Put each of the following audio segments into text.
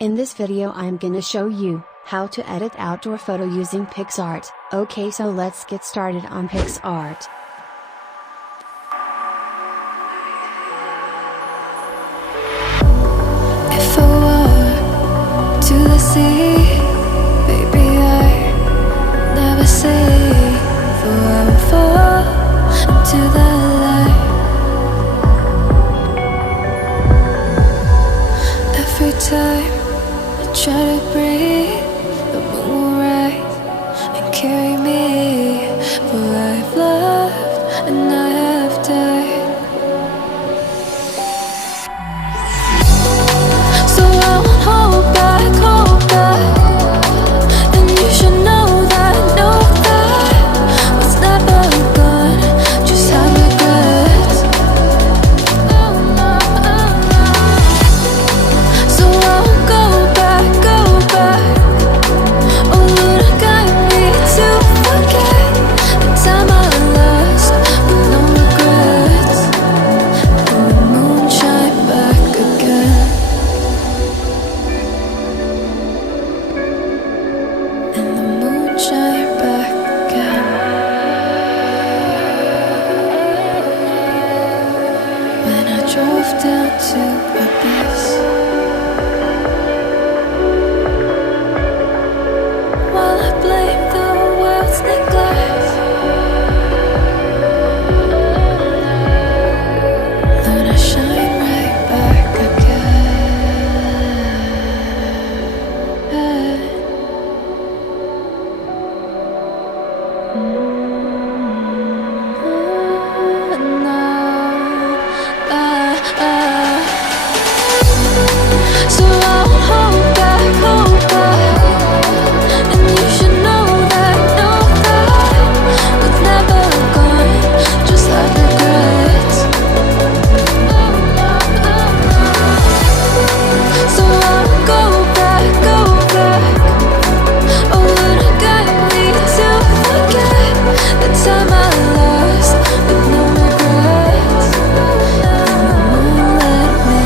In this video I'm gonna show you how to edit outdoor photo using PicsArt. Okay, so let's get started on PicsArt. If I walk to the sea, baby, I never say, for I will fall into the light. Every time I try to breathe, the moon will rise and carry me, for I've loved and I have died. So I won't hold back, and you should know that what's never gone just have regrets. So I won't go back, oh Lord, guide me to forget the time I lost with no regrets, and the moon shine back again. And the moon shine back again. When I drove down to Abyss, while I blame the world's neglect, Lord, I shine right back again. So I won't hold back, and you should know that what's never gone just like regrets. So I won't go back, oh Lord, guide me to forget the time I lost with no regrets, and the moon let me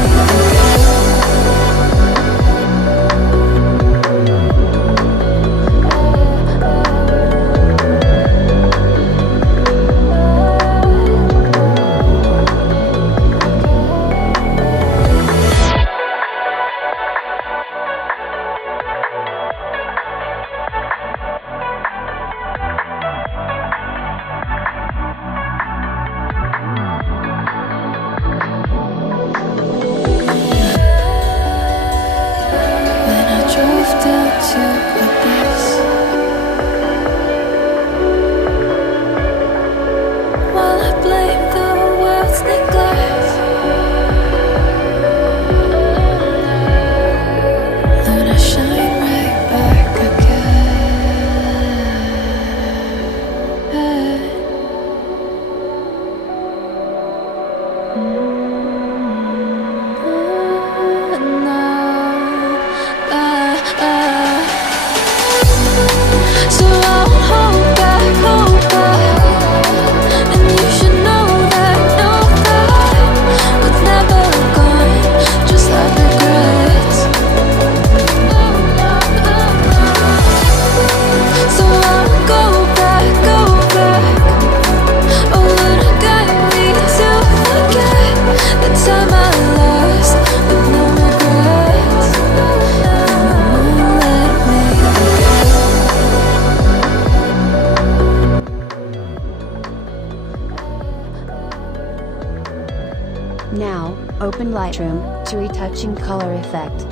when I drove down to Abyss, while I blame the world's neglect, Lord, I shine right back again. So I won't hold back, and you should know that what's never gone just like regrets. So I won't go back, oh Lord, guide me to forget the time I lost with no regrets, and the moon let me Now, open Lightroom to retouching color effect.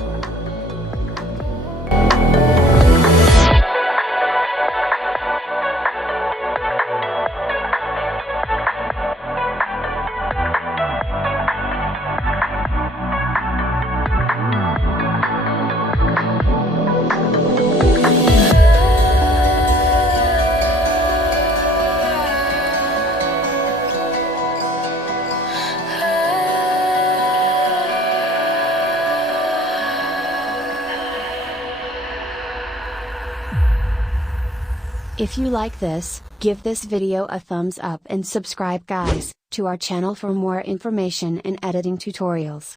If you like this, give this video a thumbs up and subscribe guys, to our channel for more information and editing tutorials.